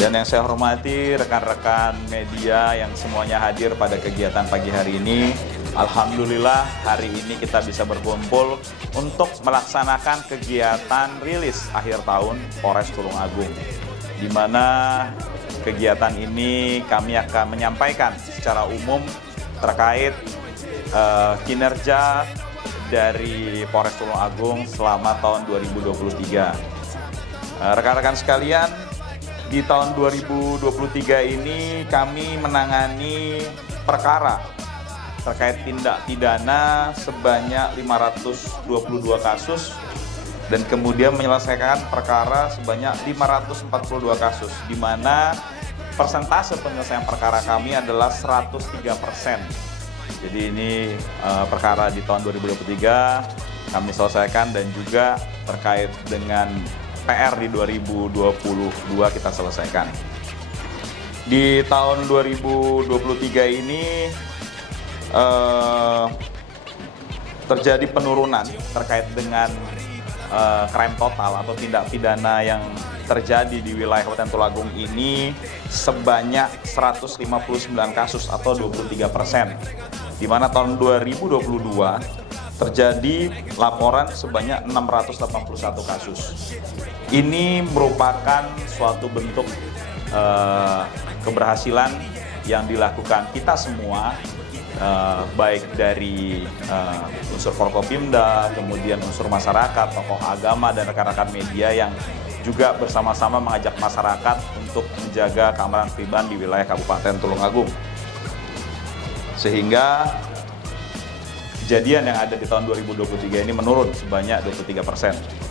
Dan yang saya hormati rekan-rekan media yang semuanya hadir pada kegiatan pagi hari ini. Alhamdulillah hari ini kita bisa berkumpul untuk melaksanakan kegiatan rilis akhir tahun Polres Tulungagung. Di mana kegiatan ini kami akan menyampaikan secara umum terkait kinerja dari Polres Tulungagung selama tahun 2023. Rekan-rekan sekalian, di tahun 2023 ini kami menangani perkara terkait tindak pidana sebanyak 522 kasus dan kemudian menyelesaikan perkara sebanyak 542 kasus, di mana persentase penyelesaian perkara kami adalah 103%. Jadi ini perkara di tahun 2023 kami selesaikan dan juga terkait dengan PR di 2022 kita selesaikan. Di tahun 2023 ini terjadi penurunan terkait dengan crime total atau tindak pidana yang terjadi di wilayah Kabupaten Tulungagung ini sebanyak 159 kasus atau 23%. Di mana tahun 2022 terjadi laporan sebanyak 681 kasus. Ini merupakan suatu bentuk keberhasilan yang dilakukan kita semua, baik dari unsur Forkopimda, kemudian unsur masyarakat, tokoh agama, dan rekan-rekan media yang juga bersama-sama mengajak masyarakat untuk menjaga keamanan pribadi di wilayah Kabupaten Tulungagung. Sehingga kejadian yang ada di tahun 2023 ini menurun sebanyak 23%.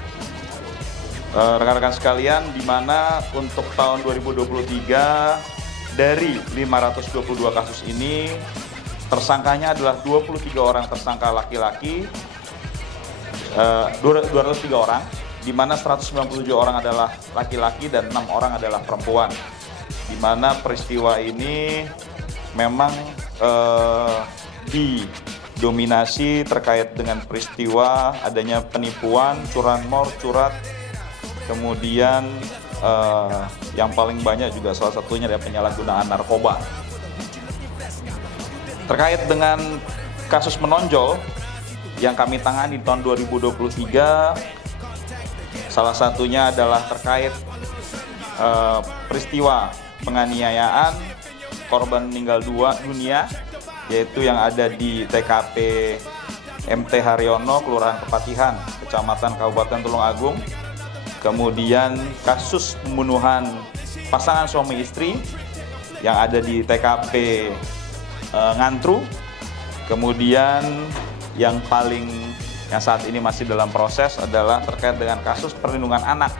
Rekan-rekan sekalian, di mana untuk tahun 2023 dari 522 kasus ini tersangkanya adalah 23 orang tersangka laki-laki, 203 orang, di mana 197 orang adalah laki-laki dan 6 orang adalah perempuan. Di mana peristiwa ini memang didominasi terkait dengan peristiwa adanya penipuan, curanmor, curat, kemudian yang paling banyak juga salah satunya adalah penyalahgunaan narkoba. Terkait dengan kasus menonjol yang kami tangani di tahun 2023, salah satunya adalah terkait peristiwa penganiayaan korban meninggal dunia, yaitu yang ada di TKP MT Haryono, Kelurahan Kepatihan, Kecamatan Kabupaten Tulungagung. Kemudian kasus pembunuhan pasangan suami istri yang ada di TKP Ngantru. Kemudian yang saat ini masih dalam proses adalah terkait dengan kasus perlindungan anak,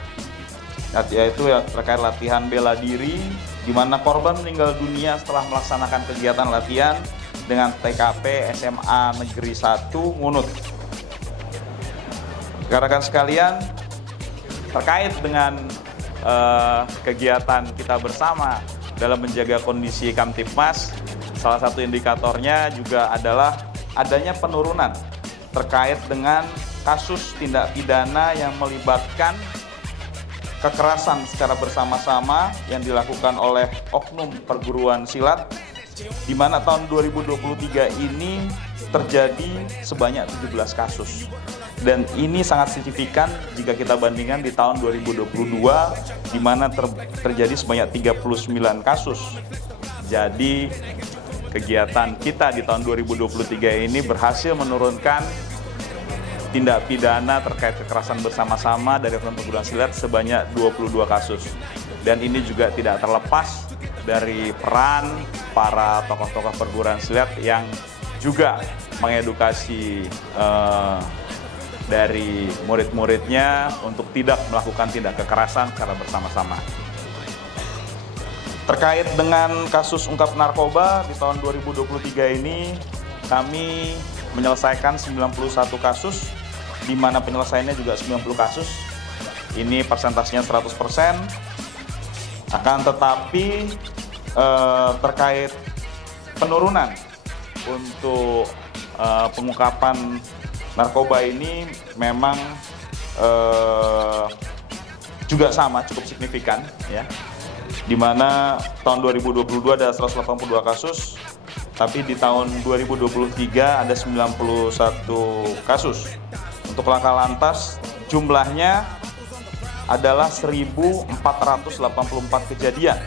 yaitu terkait latihan bela diri, di mana korban meninggal dunia setelah melaksanakan kegiatan latihan dengan TKP SMA Negeri 1 Ngunut. Rekan-rekan sekalian, terkait dengan kegiatan kita bersama dalam menjaga kondisi Kamtipmas, salah satu indikatornya juga adalah adanya penurunan terkait dengan kasus tindak pidana yang melibatkan kekerasan secara bersama-sama yang dilakukan oleh oknum perguruan silat, di mana tahun 2023 ini terjadi sebanyak 17 kasus. Dan ini sangat signifikan jika kita bandingkan di tahun 2022, di mana terjadi sebanyak 39 kasus. Jadi kegiatan kita di tahun 2023 ini berhasil menurunkan tindak pidana terkait kekerasan bersama-sama dari oknum perguruan silat sebanyak 22 kasus. Dan ini juga tidak terlepas dari peran para tokoh-tokoh perguruan silat yang juga mengedukasi dari murid-muridnya untuk tidak melakukan tindak kekerasan secara bersama-sama. Terkait dengan kasus ungkap narkoba di tahun 2023 ini, kami menyelesaikan 91 kasus, di mana penyelesaiannya juga 90 kasus. Ini persentasenya 100%. Akan tetapi terkait penurunan untuk pengungkapan narkoba ini memang juga sama, cukup signifikan ya. di mana tahun 2022 ada 182 kasus, tapi di tahun 2023 ada 91 kasus. Untuk laka lantas jumlahnya adalah 1.484 kejadian.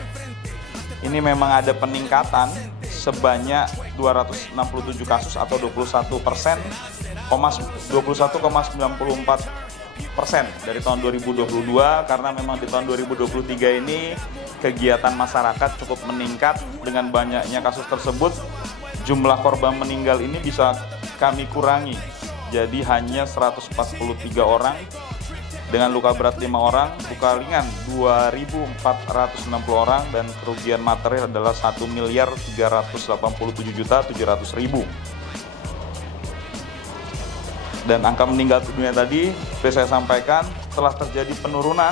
Ini memang ada peningkatan sebanyak 267 kasus atau 21,94% dari tahun 2022, karena memang di tahun 2023 ini kegiatan masyarakat cukup meningkat. Dengan banyaknya kasus tersebut, jumlah korban meninggal ini bisa kami kurangi jadi hanya 143 orang dengan luka berat 5 orang, luka ringan 2.460 orang, dan kerugian material adalah 1.387.700.000. Dan angka meninggal dunia tadi saya sampaikan telah terjadi penurunan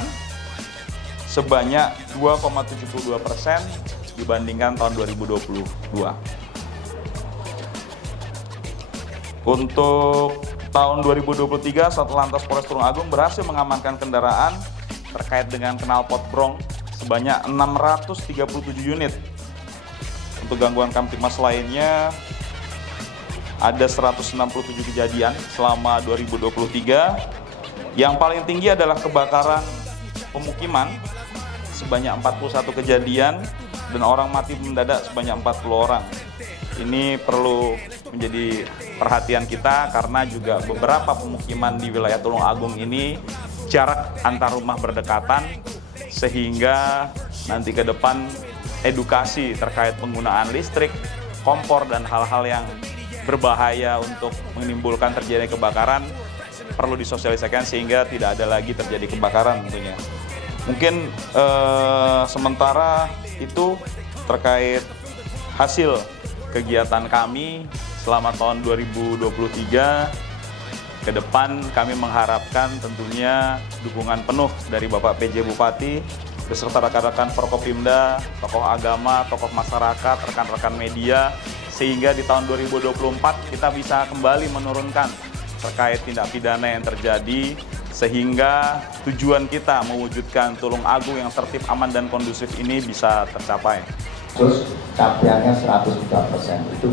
sebanyak 2,72% dibandingkan tahun 2022. Untuk tahun 2023, Satlantas Polres Tulungagung berhasil mengamankan kendaraan terkait dengan knalpot brong sebanyak 637 unit. Untuk gangguan Kamtibmas lainnya ada 167 kejadian selama 2023. Yang paling tinggi adalah kebakaran pemukiman sebanyak 41 kejadian dan orang mati mendadak sebanyak 40 orang. Ini perlu menjadi perhatian kita karena juga beberapa pemukiman di wilayah Tulungagung ini jarak antar rumah berdekatan, sehingga nanti ke depan edukasi terkait penggunaan listrik, kompor, dan hal-hal yang berbahaya untuk menimbulkan terjadi kebakaran perlu disosialisasikan sehingga tidak ada lagi terjadi kebakaran tentunya. Mungkin sementara itu terkait hasil kegiatan kami selama tahun 2023. Ke depan kami mengharapkan tentunya dukungan penuh dari Bapak PJ Bupati beserta rekan-rekan Forkopimda, tokoh agama, tokoh masyarakat, rekan-rekan media, sehingga di tahun 2024 kita bisa kembali menurunkan terkait tindak pidana yang terjadi, sehingga tujuan kita mewujudkan Tulungagung yang tertib, aman, dan kondusif ini bisa tercapai. Terus capaiannya 103%, itu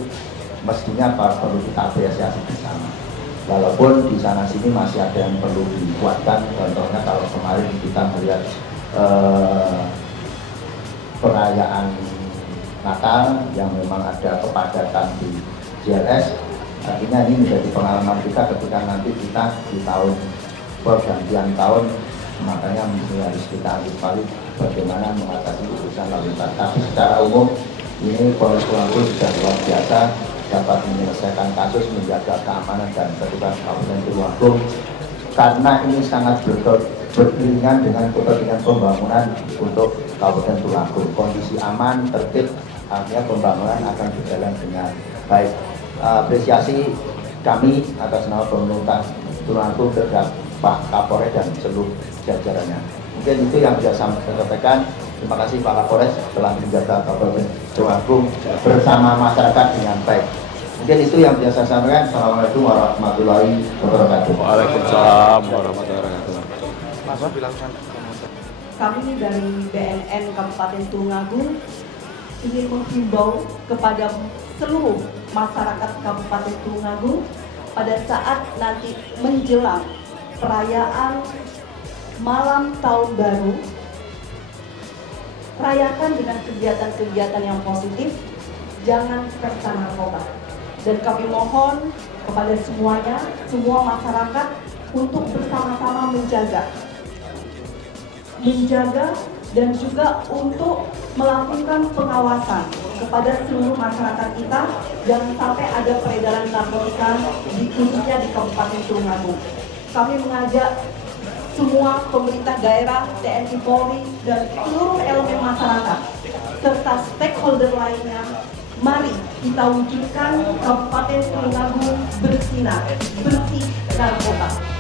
mestinya perlu kita apresiasi bersama. Walaupun di sana sini masih ada yang perlu dikuatkan. Contohnya kalau kemarin kita melihat perayaan Natal yang memang ada kepadatan di JLS, artinya ini menjadi pengalaman kita ketika nanti kita di tahun pergantian tahun, makanya harus kita antisipasi bagaimana mengatasi urusan lalu lintas. Tapi secara umum ini Polres Tulungagung sudah luar biasa dapat menyelesaikan kasus, menjaga keamanan dan ketertiban Kabupaten Tulungagung, karena ini sangat beriringan dengan kepentingan pembangunan untuk Kabupaten Tulungagung. Kondisi aman, tertib, artinya pembangunan akan berjalan dengan baik. Apresiasi kami atas nama pemerintah Tulungagung terhadap Pak Kapolres dan seluruh jajarannya. Mungkin itu yang bisa saya sampaikan. Terima kasih Pak Kapolres telah menjaga Kabupaten Tulungagung bersama masyarakat dengan baik. Mungkin itu yang bisa saya sampaikan. Assalamualaikum warahmatullahi wabarakatuh. Waalaikumsalam warahmatullahi wabarakatuh. Kami dari BNN Kabupaten Tulungagung ingin menghimbau kepada seluruh masyarakat Kabupaten Tulungagung pada saat nanti menjelang perayaan malam tahun baru, rayakan dengan kegiatan-kegiatan yang positif, jangan pesta narkoba. Dan kami mohon kepada semuanya, semua masyarakat untuk bersama-sama menjaga dan juga untuk melakukan pengawasan kepada seluruh masyarakat kita, jangan sampai ada peredaran narkotika khususnya di Kabupaten Tulungagung. Kami mengajak semua pemerintah daerah, TNI Polri, dan seluruh elemen masyarakat serta stakeholder lainnya, mari kita wujudkan Kabupaten Tulungagung bersinar, bersih narkoba.